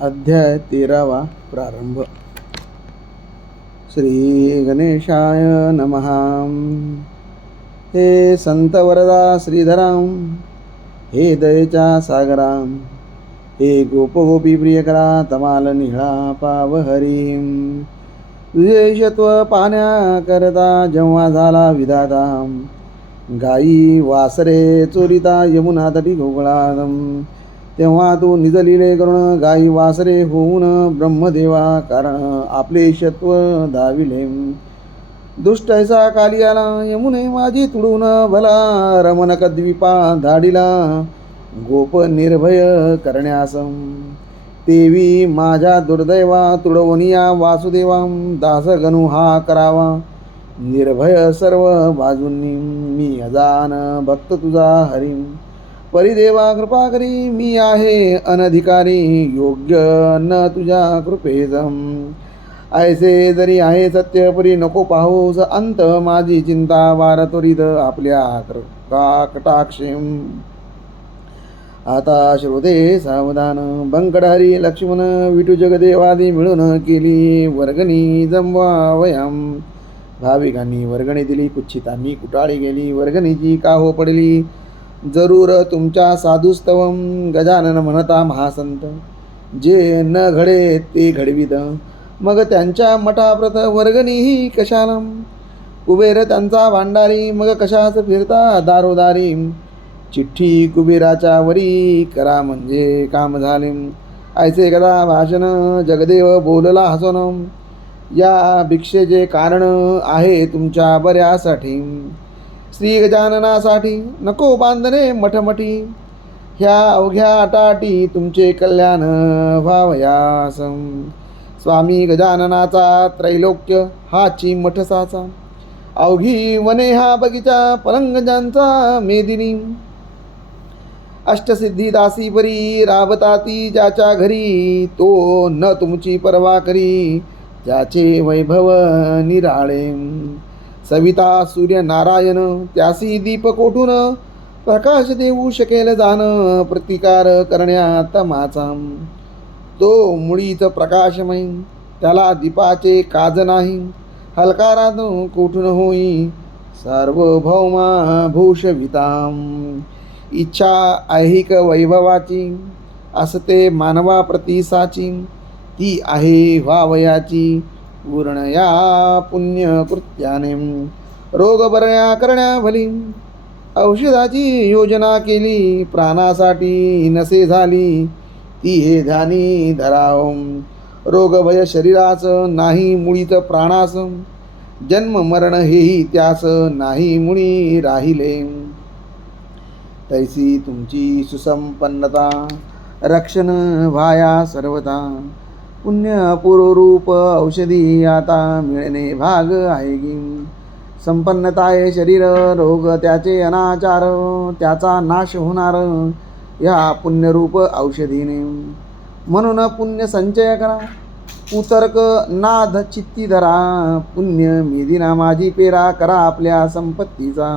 अध्याय 13 प्रारंभ. श्री गणेशाय नमः. हे संत वरदा श्रीधराम, हे दयेच्या सागराम, हे गोपगोपी प्रियकरा तमाल निळा पावहरी. तुझे ईशत्व पाहण्याकरता जेव्हा झाला विधाता, गाई वासरे चोरिता यमुना तटी गोकुळात, तेव्हा तू निजलिले करुण गाई वासरे होऊन ब्रह्मदेवा कारण आपले ईशत्व धाविले. दुष्ट ऐसा काली आला यमुने माझी तुडून भला, रमणकद्वीपा धाडिला गोप निर्भय करण्यास. तेवी माझ्या दुर्दैवा तुडवनिया वासुदेवा, दासगणू हा करावा निर्भय सर्व बाजूंनी. मी अजान भक्त तुझा हरी, परिदेवा कृपा करी. मी आहे अनधिकारी योग्य न तुझ्या कृपेजम. ऐसे जरी आहे सत्य परी नको पाहूस अंत, माझी चिंता वार त्वरित आपल्या कटाक्षेम. आता श्रोते सावधान, बंकडहरी लक्ष्मण विटू जगदेवादी मिळून केली वर्गणी जमवावयाम. भाविकांनी वर्गणी दिली, कुच्छितांनी कुटाळी गेली. वर्गणीची का हो पडली जरूर तुमच्या साधुस्तवम. गजानन म्हणता महासंत, जे न घडे ते घडविद. मग त्यांच्या मठाप्रत वर्गणीही कशाला. कुबेर त्यांचा भांडारी, मग कशास फिरता दारोदारी. चिठ्ठी कुबेराच्या वरी करा म्हणजे काम झाले. ऐसे कदा भाषण जगदेव बोलला हसून. या भिक्षेचे कारण आहे तुमच्या बऱ्यासाठी. श्री गजाननासाठी नको बांधणे मठमठी. ह्या अवघ्या अटाटी तुमचे कल्याण व्हावयास. स्वामी गजाननाचा त्रैलोक्य हाची मठसाचा. अवघी वने हा बगीचा पलंगजांचा मेदिनी. अष्टसिद्धी दासी परी राबताती ज्याच्या घरी, तो न तुमची पर्वा करी ज्याचे वैभव निराळे. सविता सूर्य नारायण त्यासी दीप कोठून, प्रकाश देऊ शकेल जाण प्रतिकार करण्यात माझा. तो मुळीच प्रकाशमय त्याला दीपाचे काज नाही. हलकारात कोठून होई सार्वभौमा भूषविताम. इच्छा ऐहिक वैभवाची असते मानवा प्रतिसाची, ती आहे व्हावयाची पूर्ण या पुण्यकृत्याने. रोग बऱ्या करण्या भली औषधाची योजना केली. प्राणासाठी नसे झाली ती हे ध्यानी धराव. रोग भय शरीरास नाही मुळीच प्राणास. जन्म मरण हेही त्यास नाही मुळी राहिले. तैसी तुमची सुसंपन्नता रक्षण व्हाया सर्वता. पुण्यपूर्वरूप औषधी आता मिळणे भाग आहे की. संपन्नताये शरीर रोग त्याचे अनाचार, त्याचा नाश होणार या पुण्यरूप औषधीने. म्हणून पुण्य संचय करा उतर्क नाद चित्ती धरा. पुण्य मेदिना माझी पेरा करा आपल्या संपत्तीचा.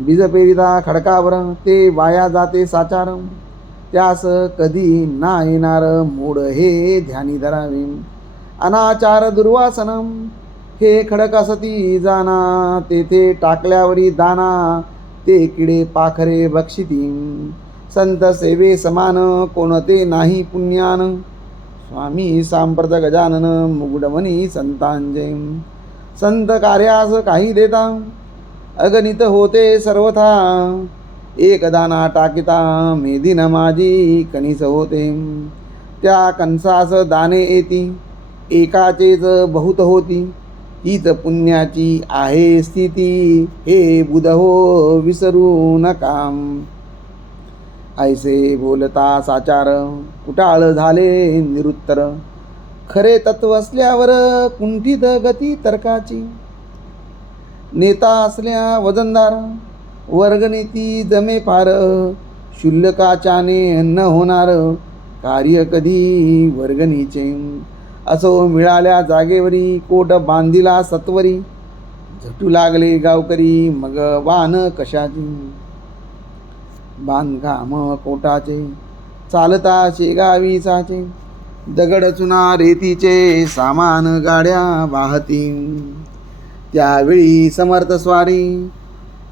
बीज पेरिता खडकावर ते वाया जाते साचार. त्यास कधी ना येणार मूड हे ध्यानी धरावे. अनाचार दुर्वासनम हे खडक असती जाना. तेथे टाकल्यावरी दाना ते किडे पाखरे भक्षिती. संत सेवे समान कोणते नाही पुण्यान. स्वामी सांप्रत गजानन मुगडमणी संतांजय. संत कार्यास काही देता अगणित होते सर्वथा. एक दाना टाकिता मेदिन माझी कणीस होते. त्या कणसास दाणे येती एकाचेच बहुत होती. तीच पुण्याची आहे स्थिती हे बुध हो विसरू नका. ऐसे बोलता साचार कुटाळ झाले निरुत्तर. खरे तत्व असल्यावर कुंठित गती तर्काची. नेता असल्या वजनदार वर्गणीती जमे फार. शुल्लकाच्याने न होणार कार्य कधी वर्गणीचे. असो मिळाल्या जागेवरी कोट बांधिला सत्वरी. झटू लागले गावकरी मग वान कशाची. बांधकाम कोटाचे चालता शेगावी साचे, दगड चुना रेतीचे सामान गाड्या वाहती. त्यावेळी समर्थ स्वारी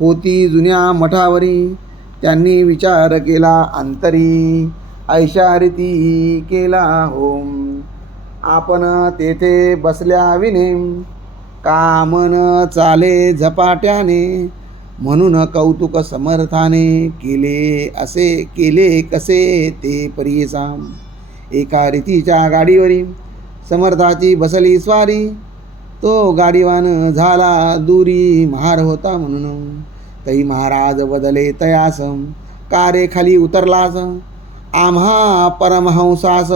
होती जुन्या मठावरी, त्यांनी विचार केला अंतरी, ऐशा रीती केला होम. आपण तेथे बसल्या विने, कामन चाले झपाट्याने, म्हणून कौतुक समर्थाने केले कसे ते परियेसा. एका रीतीच्या गाडीवरी समर्थाची बसली स्वारी, तो गाडीवान झाला दुरी महार होता म्हणून. तै महाराज बदले तयास, कारे खाली उतरलास, आम्हा परमहंसास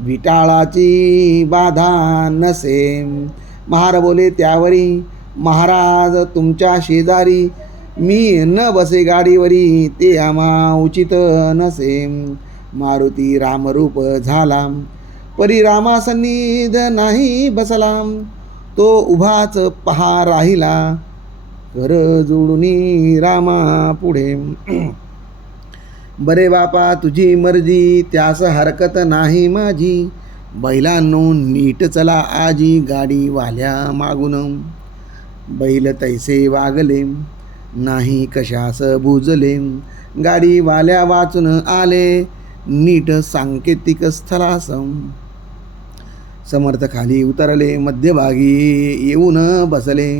विटाळाची बाधा नसे. महार बोले त्यावरी, महाराज तुमच्या शेजारी, मी न बसे गाडीवरी ते आम्हा उचित नसे. मारुती रामरूप झाला, परी रामासन्निध नाही बसला, तो उभाच पहा राहिला, कर जोडूनी रामा पुढे. बरे बापा तुझी मर्जी, त्यास हरकत नाही माझी, बैलांनो नीट चला आजी, गाडी वाल्या मागून. बैल तैसे वागले नाही कशास बुजले, गाडी वाल्या वाचून आले नीट सांकेतिक स्थळास. समर्थ खाली उतरले, मध्यभागी येऊन बसले,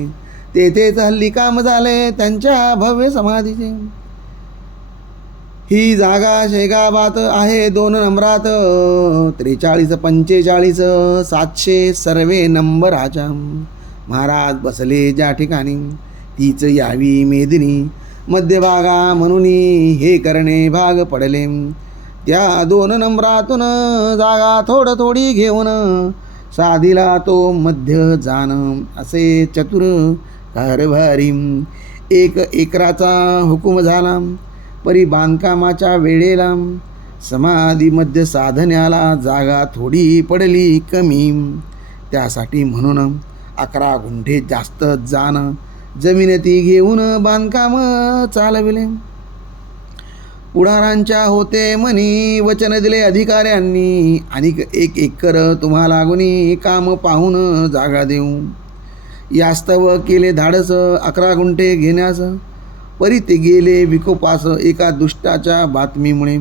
तेथेच हल्ली काम झाले त्यांच्या भव्य समाधीचे. ही जागा शेगावात आहे 2 नंबरात, 43 45 700 सर्वे नंबराच्या. महाराज बसले ज्या ठिकाणी, तीच यावी मेदिनी, मध्यभागा म्हणून हे करणे भाग पडले. त्या 2 नंबरातून जागा थोडी घेऊन, साधिला तो मध्य जाण, असे चतुर कारभारी. 1 एकराचा हुकूम झाला, परी बांधकामाच्या वेळेला, समाधी मध्य साधण्याला जागा थोडी पडली कमी. त्यासाठी म्हणून 11 गुंठे जास्त जाण जमीन ती घेऊन बांधकाम चालविले. पुढारांच्या होते मनी वचन दिले अधिकाऱ्यांनी, आणि 1 एकर तुम्हाला गुणी काम पाहून जागा देऊ. यास्तव केले धाडस 11 गुंठे घेण्यास, परी ते गेले विकोपास एका दुष्टाच्या बातमीमुळे.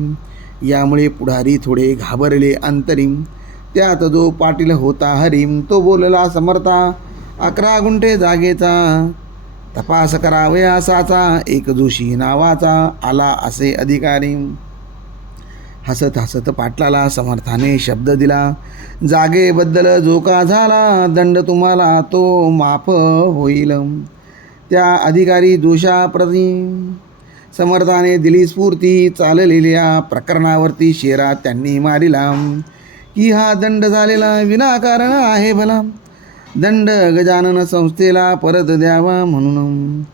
यामुळे पुढारी थोडे घाबरले अंतरिम. त्यात जो पाटील होता हरीम, तो बोलला समर्था, 11 गुंठे जागेचा तपास करावयासाचा, एक जोशी नावाचा आला असे अधिकारी. हसत हसत पाटलाला समर्थाने शब्द दिला, जागेबद्दल जो का झाला दंड तुम्हाला तो माफ होईल. त्या अधिकारी दोषाप्रती समर्थाने दिली स्फूर्ती. चाललेल्या प्रकरणावरती शेरा त्यांनी मारिला, की हा दंड झालेला विनाकारण आहे भला. दंड गजानन संस्थेला परत द्यावा म्हणून,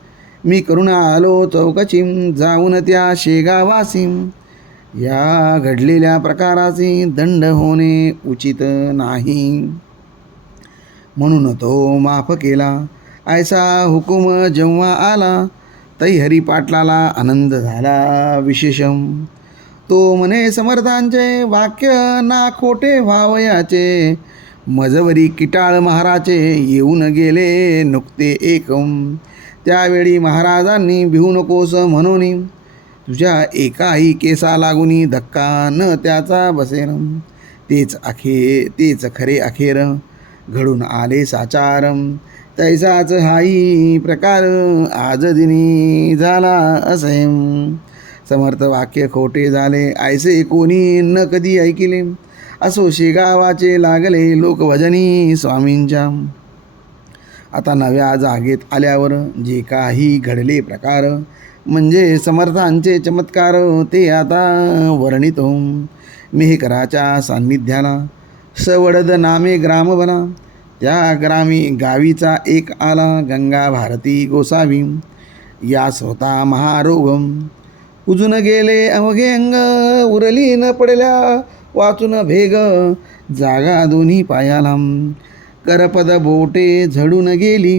मी करून आलो चौकशी जाऊन त्या शेगावासी. या घडलेल्या प्रकाराची दंड होणे उचित नाही, म्हणून तो माफ केला. ऐसा हुकूम जेव्हा आला, तै हरिपाटलाला आनंद झाला विशेषम. तो म्हणे समर्थांचे वाक्य ना खोटे व्हावयाचे, मजवरी किटाळ महाराचे येऊन गेले नुकते एकम. त्यावेळी महाराजांनी भिवू नकोस म्हणून, तुझ्या एकाही केसा लागुनी धक्का न त्याचा बसेन. तेच खरे अखेर घडून आले साचारम. तैसाच हाही प्रकार आज दिनी झाला असे. समर्थ वाक्य खोटे झाले ऐसे कोणी न कधी ऐकिले. असो शेगावाचे लागले लोकभजनी स्वामींच्या. आता नव्या जागेत आल्यावर जे काही घडले प्रकार, म्हणजे समर्थांचे चमत्कार, ते आता वर्णितो. मेहकराच्या सान्निध्याला सवडद नामे ग्राम बना. त्या गावीचा एक आला गंगा भारती गोसावी. यास होता महारोगम. उजून गेले अवघे अंग, उरली न पडल्या वाचून भेग. जागा दोन्ही पायाला, करपद बोटे झडून गेली.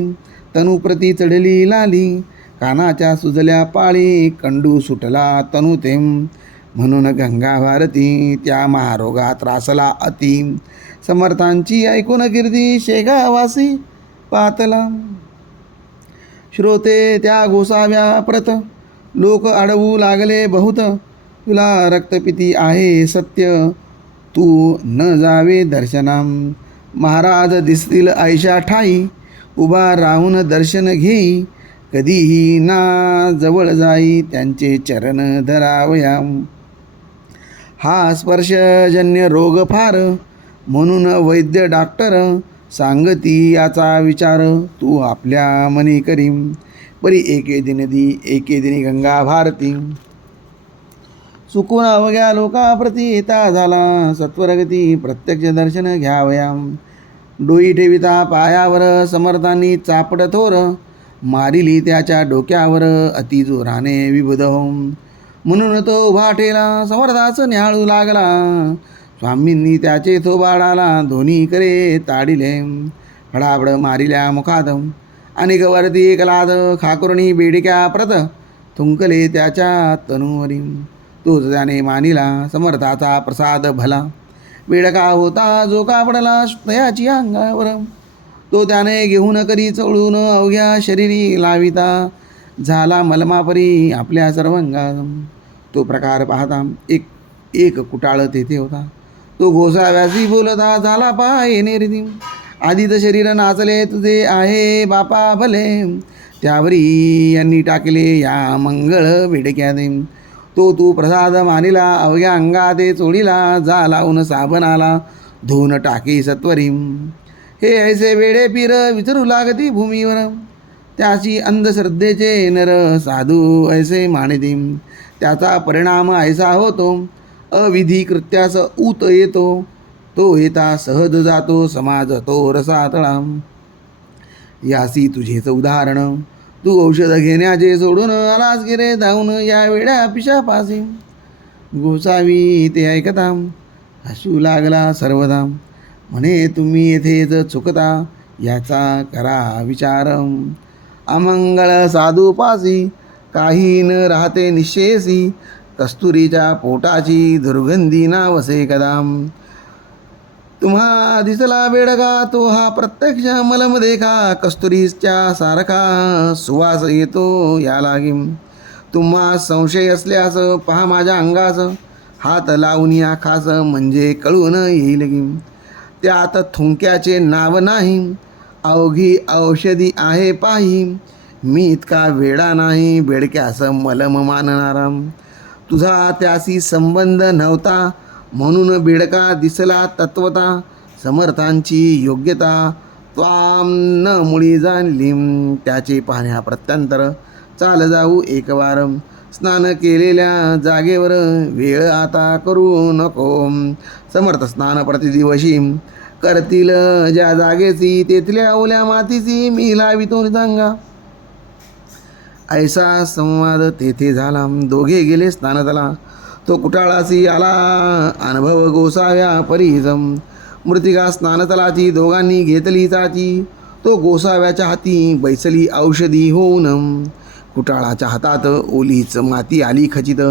तनुप्रती चढली लाली, कानाच्या सुजल्या पाळी. कंडू सुटला तनु तेम, म्हणून गंगा भारती त्या महारोगात त्रासला अति. समर्थांची ऐकून कीर्ती शेगावासी पातला. श्रोते त्या गोसाव्या प्रत लोक अडवू लागले बहुत. तुला रक्तपिती आहे सत्य तू न जावे दर्शनाम. महाराज दिसतील ऐशा ठाई उभा राहून दर्शन घेई. कधीही ना जवळ जाई त्यांचे चरण धरावया. हा स्पर्शजन्य रोग फार म्हणून वैद्य डॉक्टर सांगती याचा विचार तू आपल्या मनी करी. परी एके दिनी गंगा भारती. चुकून अवघ्या लोकाप्रती येता झाला सत्वरगती प्रत्यक्ष दर्शन घ्यावया. डोई ठेविता पायावर समर्थांनी चापड थोर. मारिली त्याच्या डोक्यावर अति जोराने विबुध होम. म्हणून तो उभा ठेला समर्थाच न्याळू लागला. स्वामींनी त्याचे थोबाडाला दोन्ही करे ताडिले. हडाबड मारिल्या मुखात आणि गवरती एकलाद खाकुरणी बेडिक्या प्रत थुंकले त्याच्या तनुवरी. तोच त्याने मानिला समर्थाचा प्रसाद भला. बेडका होता जो कापडला तयाची अंगावर. तो त्याने घेऊन करी चळून अवघ्या शरीरी लाविता. झाला मलमापरी आपल्या सर्वांगा. तो प्रकार पाहता एक कुटाळ तेथे होता. तो गोसाव्यासी बोलता झाला पाय नेरिती. आधीच शरीर नाचले तुझे आहे बापा भले. त्यावरी यांनी टाकले या मंगळ बेडक्या दे. तू प्रसाद मानिला अवघ्या अंगाते चोळीला. जा लावून साबणाला धुवून टाकी सत्वरी. हे ऐसे वेडे पीर विचारू लागती भूमीवर. त्याची अंधश्रद्धेचे नर साधू ऐसे मानिती. त्याचा परिणाम ऐसा होतो अविधी कृत्यास ऊत येतो. तो येता सहज जातो समाज तो रसातळा. यासी तुझेच उदाहरण तू औषध घेण्याचे सोडून आलास गिरे धावून या वेड्या पिशापासी. गोसावी ते ऐकता हसू लागला सर्वदा. म्हणे तुम्ही येथेच चुकता याचा करा विचार. अमंगळ साधूपासी काही न राहते निश्चेसी. कस्तुरीच्या पोटाची दुर्गंधी ना वसे कदाम. तुम्हा दिसला बेडगा तो हा प्रत्यक्ष मलम देखा. कस्तुरीच्या सारखा सुवास येतो या लागी. तुम्हा संशय असल्यास पहा माझ्या अंगास. हात लावून या खास म्हणजे कळून येईल की. त्यात थुंक्याचे नाव नाही अवघी औषधी आहे पाही. मी इतका वेडा नाही बेडक्यास मलम मानणारा. तुझा त्याशी संबंध नव्हता म्हणून बेडका दिसला तत्वता. समर्थांची योग्यता त्वाम न मुळी जाणली. त्याचे पाहण्या प्रत्यंतर चाल जाऊ एक वार. स्नान केलेल्या जागेवर वेळ आता करू नको. समर्थ स्नान प्रतिदिवशी करतील ज्या जागेची तेथल्या ओल्या मातीची मी लावितो निदांगा. ऐसा संवाद तेथे झाला. दोघे गेले स्नानतला. तो कुटाळासी आला अनुभव गोसाव्या परीजम. मृतिका स्नानतलाची दोघांनी घेतली चाची. तो गोसाव्याच्या हाती बैसली औषधी होऊन. कुटाळाच्या हातात ओलीच माती आली खचित.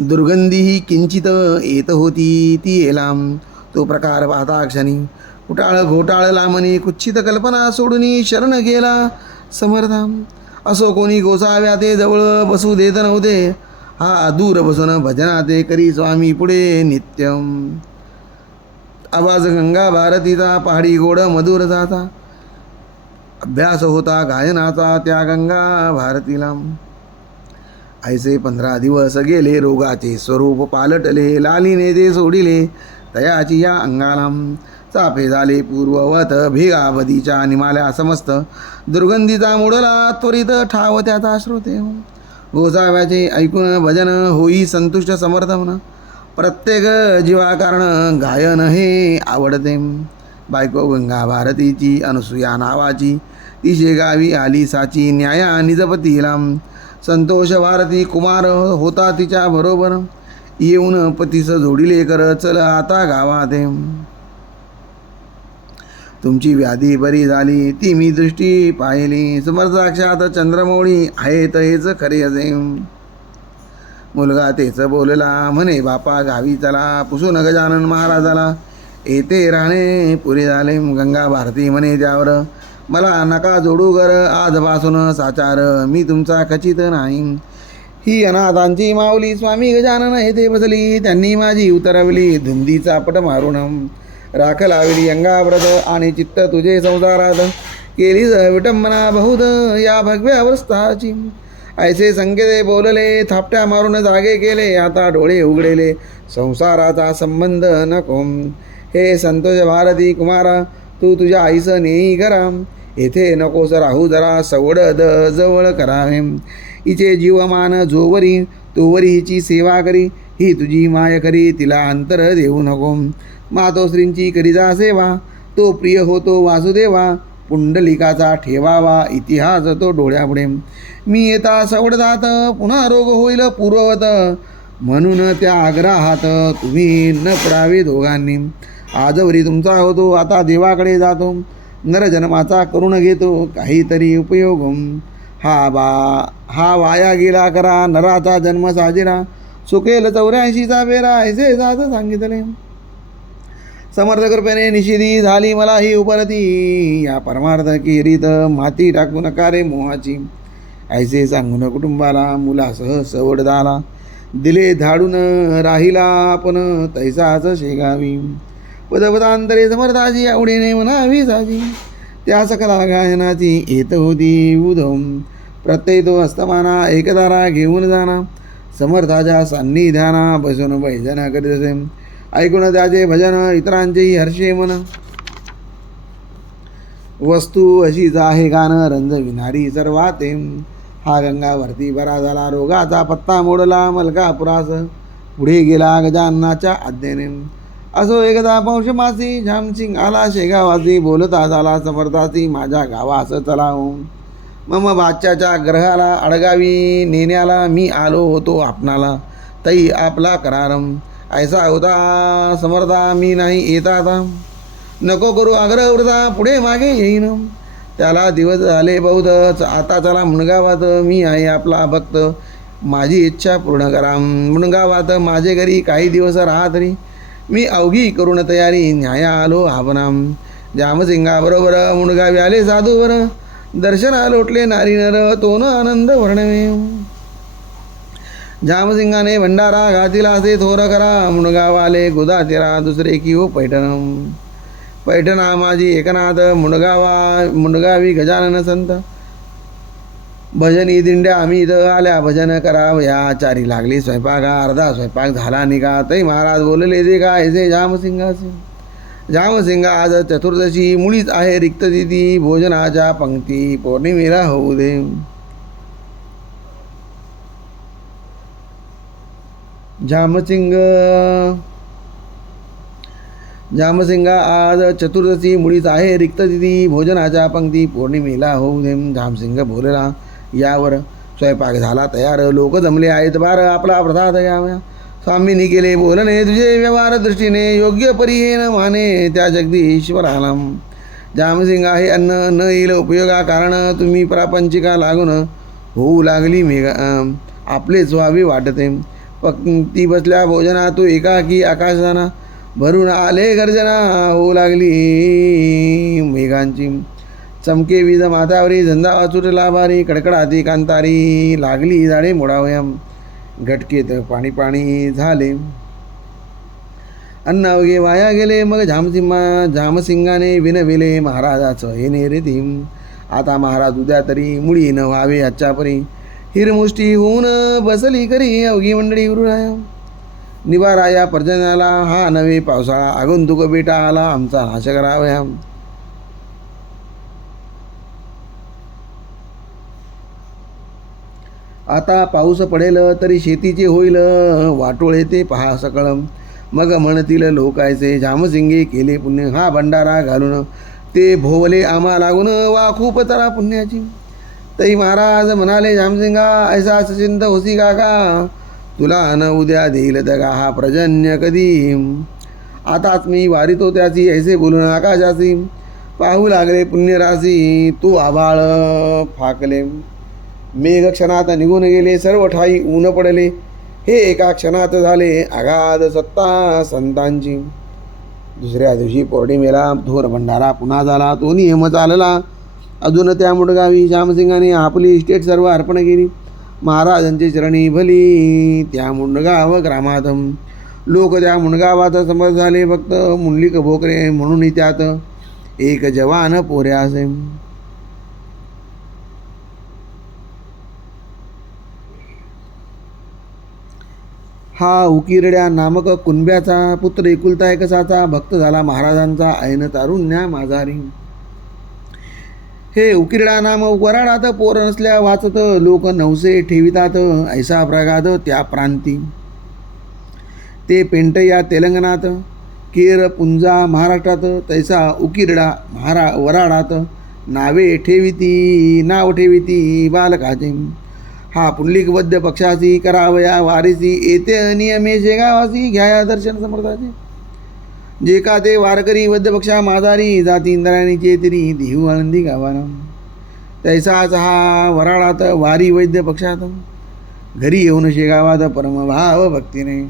दुर्गंधीही किंचित येत होती ती येला. तो प्रकार पाहता क्षणी कुटाळ घोटाळला मनी. कुच्छित कल्पना सोडून शरण गेला समर्था. असो कोणी गोसाव्या ते जवळ बसू देत नव्हते. हा दूर बसून भजना ते करी स्वामी पुढे नित्यम. आवाज गंगा भारतीचा पहाडी गोड मधुर जाता. अभ्यास होता गायनाचा त्या गंगा भारतीला. ऐसे 15 दिवस गेले रोगाचे स्वरूप पालटले. लालीने ते सोडिले तयाची या अंगाला. चापे झाले पूर्ववत भेगावधीच्या निमाल्या समस्त. दुर्गंधीचा मुडला त्वरित ठाव त्याचा श्रोते. गोसाव्याचे ऐकून भजन होई संतुष्ट समर्थ म्हणा. प्रत्येक जीवाकारण गायन हे आवडते. बायको गंगा भारतीची अनुसूया नावाची. ती शेगावी आली साची न्याया निजपतीला. संतोष भारती कुमार होता तिच्या बरोबर. येऊन पतीस जोडिले कर चल आता गावात. तुमची व्याधी बरी झाली ती मी दृष्टी पाहिली. समर्थ साक्षात चंद्रमौळी आहेत हेच खरे असे. मुलगा तेच बोलला म्हणे बापा गावी चला, पुसून गजानन महाराजाला येथे राहणे पुरे झाले. गंगा भारती म्हणे त्यावर मला नका जोडू गर, आजपासून साचार मी तुमचा खचित नाही. ही अनाथांची माऊली स्वामी गजानन येथे बसली, त्यांनी माझी उतरवली धुंदीचा पट मारून. राख लावली अंगाव्रत आणि चित्त तुझे संसारात, केली विटंबना बहुत या भगव्या अवस्थाची. ऐसे संकेते बोलले, थापट्या मारून जागे केले, आता डोळे उघडेले संसाराचा संबंध नको. हे संतोष भारती कुमारा, तू तुझ्या आईस नेई करा, येथे नकोस राहू जरा सवड जवळ करावे. हिचे जीवमान जोवरी तोवरी हिची सेवा करी, ही तुझी माय करी तिला अंतर देऊ नको. मातोश्रींची करीजा सेवा, तो प्रिय होतो वासुदेवा, पुंडलिकाचा ठेवावा इतिहास तो डोळ्यापुढे. मी येता सवडदात पुन्हा रोग होईल पूर्ववत, म्हणून त्या आग्रहात तुम्ही न पडावे दोघांनी. आजवरी तुमचा होतो आता देवाकडे जातो, नरजन्माचा करून घेतो काहीतरी उपयोग. हा वाया गेला करा नराचा जन्म साजिरा, सुकेल 84चा बेरा ऐसे जात सांगितले. समर्थ कृपेने निषेधी झाली मला ही उपरती, या परमार्थ केरीत माती टाकू नका रे मोहाची. ऐसे सांगून कुटुंबाला मुलासह सवड झाला, दिले धाडून राहिला आपण तैसाच शेगावी. पदपदांतरे समर्थाची आवडीने म्हणावी साजी, त्या सकला गायनाची येत होती उधम. प्रत्यय तो हस्तमाना एकदारा घेऊन जाणा, समर्थाच्या सान्निध्याना बसून भजन करीत असे. ऐकून त्याचे भजन इतरांचेही हर्षे मन, वस्तू अशीच आहे गाणं रंज विनारी सर्वाते. हा गंगावरती बरा झाला रोगाचा पत्ता मोडला मलकापुरास, पुढे गेला गजाननाच्या आज्ञेने. असो एकदा पौषमासी झामसिंग आला शेगावासी, बोलता झाला समर्थासी माझ्या गावास चलाव. मम बादशाच्या ग्रहाला अडगावी नेण्याला मी आलो होतो आपणाला, तई आपला करारम ऐसा होता समर्था मी नाही येता आता. नको करू आग्रह वृथा पुढे मागे येईन, त्याला दिवस झाले बहुत आता चला मुणगावात, मी आहे आपला भक्त माझी इच्छा पूर्ण करा. मुणगावात माझे घरी काही दिवस राहा तरी, मी अवघी करून तयारी न्याया आलो आवनाम. जामसिंगाबरोबर मुणगावी आले साधूवर, दर्शना लोटले नारी नर तोन आनंद वर्णवे. जामसिंगाने भंडारा घातीला असे थोर करा, मुणगावाले गुदा तेरा दुसरे की हो पैठण. पैठणा माझी एकनाथ मुणगावी गजानन संत, भजनी दिंड्या आम्ही इथं आल्या भजन करावया. चारी लागली स्वयंपाका अर्धा स्वयंपाक झाला निघा, तै महाराज बोलले ते काय ऐसे जामसिंगाचे. जामसिंगा आज चतुर्दशी मुळीच आहे रिक्त तिथी, भोजनाच्या पंक्ती पौर्णिमेला होऊ दे. जामसिंगा आज चतुर्दशी मुळीच आहे रिक्त तिथी, भोजनाच्या पंक्ती पौर्णिमेला होऊ दे. जामसिंग बोलला यावर स्वयंपाक झाला तयार, लोक जमले आहेत बार आपला प्रसाद घ्याव्या. स्वामींनी केले बोलणे तुझे व्यवहार दृष्टीने, योग्य परी न माने त्या जगदीश्वराला. जामसिंगा हे अन्न न येईल उपयोगा, कारण तुम्ही प्रापंचिका लागून होऊ लागली मेघा आपलेच व्हावी वाटते. पंक्ती बसल्या भोजना तू एकाकी आकाशाना, भरून आले गर्जना होऊ लागली मेघांची. चमके वीज माथ्यावरी झंझा वाचुटला भारी, कडकडाती कांतारी लागली झाडे मोडावया. घटकेत पाणी पाणी झाले अन्न अवघे वाया गेले. मग जामसिंगाने विनविले महाराजाचं हे नेरेती. आता महाराज उद्या तरी मुळी न व्हावे आजच्या परी, हिरमुष्टी होऊन बसली करी अवघी मंडळी उरुराया. निवाराया पर्जन्याला हा नवे पावसाळा, आगंतुक बेटा आला आमचा नाश करावया. आता पाऊस पडेल तरी शेतीचे होईल वाटोळे ते पहा सकळ. मग म्हणतील लोकायचे जामसिंगे केले पुण्य, हा भंडारा घालून ते भोवले आम्हा लागून वा खूप तरा पुण्याची. तई महाराज म्हणाले जामसिंगा ऐसा चिंत होसी काका, तुला न उद्या देईल दगा हा प्रजन्य कधी. आताच मी वारितो त्याची ऐसे बोलून आकाशाची, पाहू लागले पुण्यराशी तू आभाळ फाकले. मेघ क्षणात निघून गेले सर्व ठाई ऊन पडले, हे एका क्षणात झाले अगाध सत्ता संतांची. दुसऱ्या दिवशी पौर्णिमेला थोर भंडारा पुन्हा झाला. तो नियम चालला अजून त्या मुंडगावी. श्यामसिंगाने आपली इस्टेट सर्व अर्पण केली. महाराजांची चरणी भली त्या मुंडगाव ग्रामात. लोक त्या मुंडगावात समर्थ झाले. फक्त मुंडलिक भोकरे म्हणून त्यात एक जवान पोऱ्या असे. हा उकिरड्या नामक कुणब्याचा पुत्र एकुलता एक साचा भक्त झाला महाराजांचा ऐन तारुण्या माझारी. हे उकिरडा नाम वराडात पोर नसल्या वाचत लोक नवसे ठेवितात ऐसा प्रगाध त्या प्रांती. ते पेंट या तेलंगणात केर पुंजा महाराष्ट्रात तैसा उकिरडा वराडात नाव ठेविती बालकाचे. हा पुंडलिक वद्य पक्षासी करावया वारीसी येते अनियमे शेगावासी घ्याया दर्शन समर्थाचे. जे का ते वारकरी वद्य पक्षा माजारी जाती इंद्रायणी चेतरी देहू आळंदी गावाना. तैसाच हा वराडात वारी वैद्य पक्षात घरी येऊन शेगावात परमभाव भक्तीने.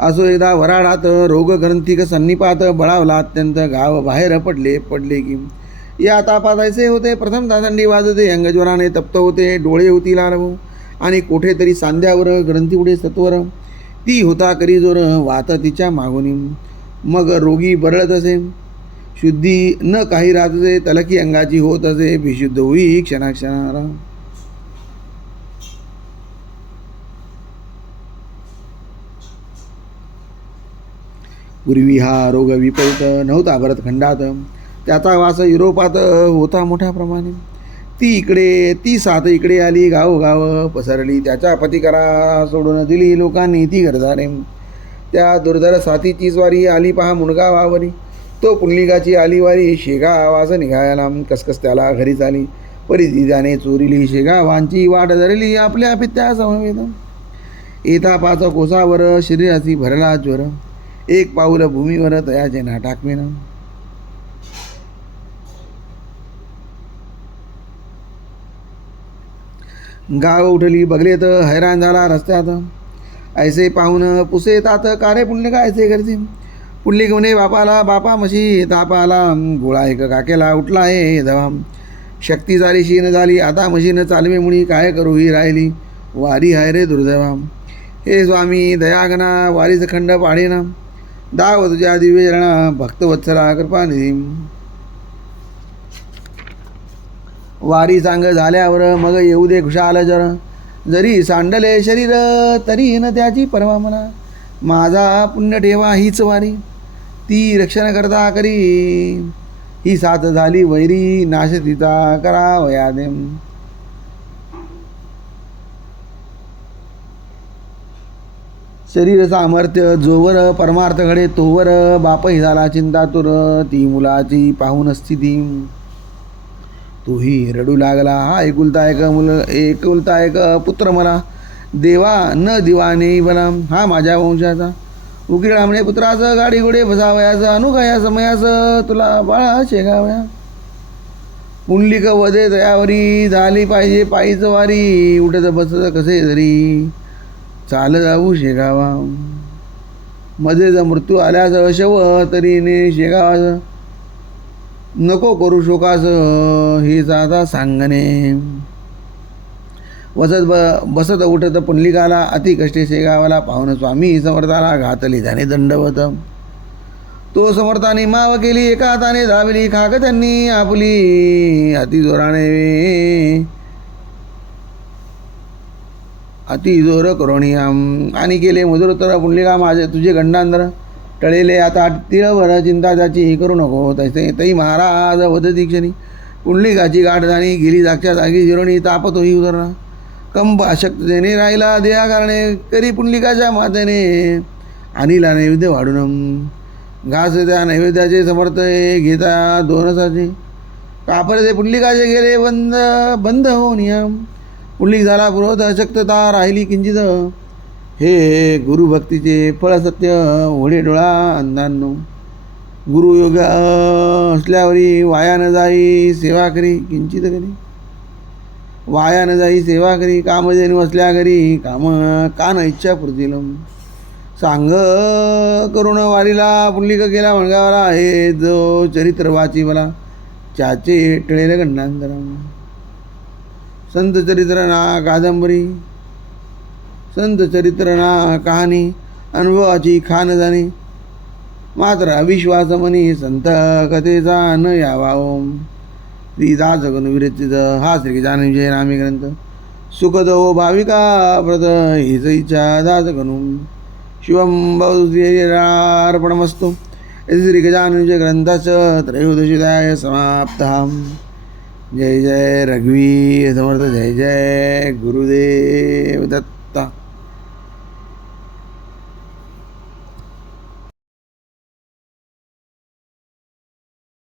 असो एकदा वराडात रोगग्रंथिक सन्निपात बळावला अत्यंत. गाव बाहेर पडले की या तापात ऐसे होते. प्रथम थंडी वाजते अंगज्वराने तप्त होते. डोळे होती लाल आणि कोठेतरी सांध्यावर ग्रंथी उडे सत्वर. ती होता करी जोर वात तिच्या मागुनी. मग रोगी बरळत असे शुद्धी न काही राहत असे. तलकी अंगाची होत असे विशुद्ध होई क्षणाक्षणाला. पूर्वी हा रोग विपरीत नव्हता भरतखंडात. त्याचा वास युरोपात होता मोठ्या प्रमाणे. ती साथ इकडे आली गावोगाव पसरली. त्याच्या पतिकरा सोडून दिली लोकांनी ती घरदारे. त्या दुर्धर साथीची स्वारी आली पहा मुंडगावावरी. तो पुंडलिकाची आली वारी शेगावास निघायला. कसकस त्याला घरीच आली परिधी त्याने चोरिली. शेगावांची वाट धरली आपल्या पित्या समवेत. येता पाच कोसावर शरीराची भरला ज्वर. एक पाऊल भूमीवर तयाचे ना टाकवेन. गाव उठली बगलेत हैराण झाला रस्त्यात. ऐसे पाहून पुसे तात कारे पुंडलिका ऐसे करते. पुंडलिक म्हणे बापाला बापा म्हशी तापाला. गोळा एक काकेला उठला आहे धवा. शक्ती झाली शीन झाली आता म्हशीनं चालवे मुळी. काय करू ही राहिली वारी हाय रे दुर्दैवा. हे स्वामी दयागना वारीच खंड पाडेना. दाव तुझ्या दिव्य चरणा भक्तवत्सला कृपानिधी. वारी सांग झाल्यावर मग येऊ दे खुशाल जर. जरी सांडले शरीर तरी न त्याची परवा मला. माझा पुण्य ठेवा हीच वारी ती रक्षण करता करी. ही साथ झाली वैरी नाश तिचा करावया दे. शरीर सामर्थ्य जोवर परमार्थ घडे तोवर बापही झाला चिंतातुर. ती मुलाची पाहून स्थिती तोही रडू लागला. हा एकुलता एक पुत्र मला देवा न दिवाने बला. हा माझ्या वंशाचा उकिरडा म्हणे पुत्राचं गाडी घोडे बसावयाचं अनुगया समयास तुला बाळा शेगावया. पुंडलिक वधे तयावरी झाली पाहिजे पायीच वारी. उठत बसत कसे जरी चाल जाऊ शेगावा. मध्ये जर मृत्यू आल्यास शव तरी ने शेगावास. नको करू शोकास हे जाता सांगणे. बसत उठत पुंडलिकाला अति कष्टे शेगावाला. पाहून स्वामी समर्थाला घातली त्याने दंडवत. तो समर्थाने माव केली एका हाताने धावली खाक त्यांनी आपली. अति जोर करोनियाम आणि केले मधुरोत्तर. पुंडलिका माझे तुझे गंडांतर टळेले आता तिळवर चिंता त्याची करू नको. तैसे तई महाराज वदती क्षणी पुंडलिकाची गाठ झाली. गेली जागच्या जागी जिरोणी ताप तोही उतरला. कंप अशक्ततेने राहिला देहा कारणे. करी पुंडलिकाच्या मातेने आणिला नैवेद्य वाढून. घास त्या नैवेद्याचे समर्थ घेता दोनसाचे. कापरे पुंडलिकाचे गेले बंद होऊन या. पुंडलिक झाला पुरोध अशक्तता राहिली किंचित. हे गुरुभक्तीचे फळ सत्य ओढे डोळा अंधांनो. गुरुयोग असल्यावरी वाया न जाई सेवा करी किंचित करी. वाया न जाई सेवा करी, कामधेनु असल्या घरी काम कान इच्छा पूर्तीलम. सांग करुण वारीला पुंडलिक गेला वणगावाला, आहे जो चरित्र वाची मला चाचे टळेल गंडांतरम. संत चरित्र ना कादंबरी, संत चरित्र ना कहाणी, अनुभवाची खान जाणी, मात्र अविश्वास मनी संत कथेचा न यावा ओम. श्री दास गणविरचित हा श्री गजानन विजय नामी ग्रंथ. सुखदो भाविका व्रत हीच इच्छा दास गणू. शिवम अर्पणमस्तु. श्री गजानन विजय ग्रंथाचं त्रयोदशीध्याय समाप्त. जय जय रघुवीर समर्थ, जय जय गुरुदेव दत्त.